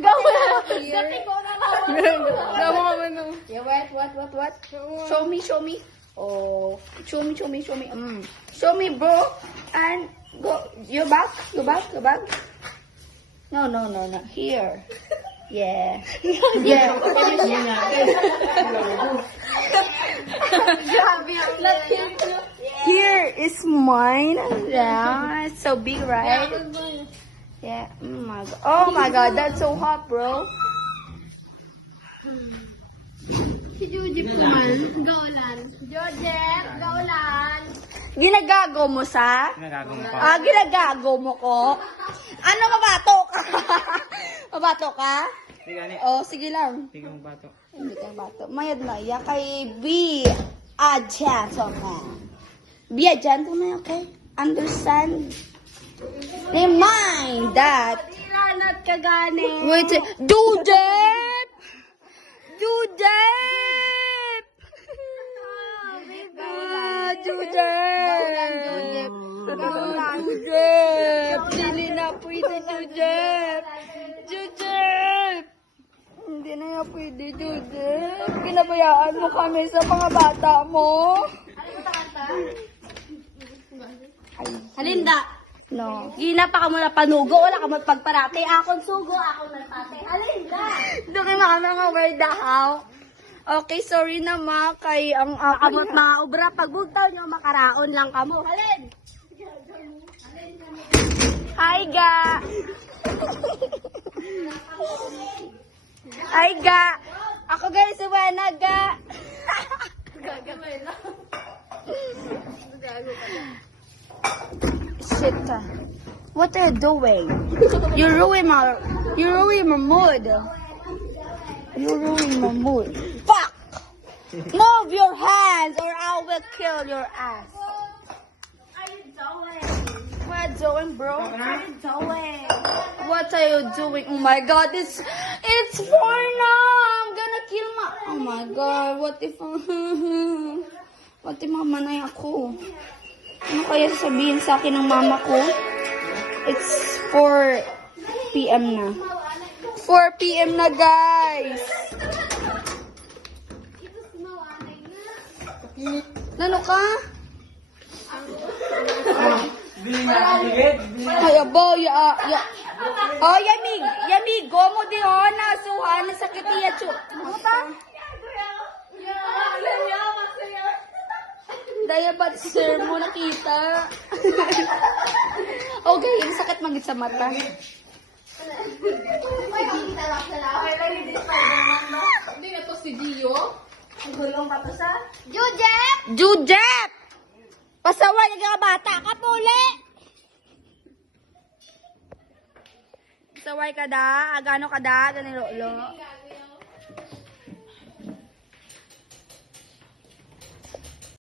Gawa ka man, no? Yeah, what? Show me. Oh, show me. Show me, bro. And go. Your back. No. Here. Yeah. Here is mine. Yeah, it's so big, right? Yeah. Oh my god, that's so hot, bro. Si Juji po man. Gaulan. Joseph, gaulan. Ginagago mo sa? Ginagago mo pa. Ginagago mo ko? Ano, mabato ka? Mabato ka? Sige, ani. Oh, sige lang. Sige mong bato. Hindi ka bato. Mayad na iya kay be a gentleman. Be a gentleman, okay? Understand? Remind that. Tiranat ka gani. Wait, Jujep! Jujep! Jujep! Jujep! Dili na pwede, Jujep! Jujep! Hindi na yan pwede, Jujep. Pinabayaan mo kami sa mga bata mo. Halinda. No. Gina pa ka mo na panugo, wala ka mo pagparate. Akon sugo, akon nagpate. Halinda. Doon kayo mga way dahaw. Okay, sorry na ma, kay ang Kamot mga obra, pagbugtaw nyo, makaraon lang kamo. Halin. Hi, ga! Hi, ga! Ako guys, si Wena, ga! Shit. What are you doing? You ruin my mood. You ruin my mood. Fuck! Move your hands or I will kill your ass. What are you doing, bro? What are you doing? Oh my god, it's for now. I'm gonna kill my... Oh my god, what if mamanay ako? Ano kaya sasabihin sa akin ng mama ko? It's 4 p.m. na. 4 p.m. na, guys! Ano ka? Ay, abo, Oh, yamig, gomo di ho, nasuhan, sakit iya, chu. Ano ta? Daya ba't sir mo nakita? Okay, yung sakit magit sa mata. Hindi na to si Gio. Jujep! Pasaway ka bata ka puli! Pasaway ka da, agano ka da, ganilolo.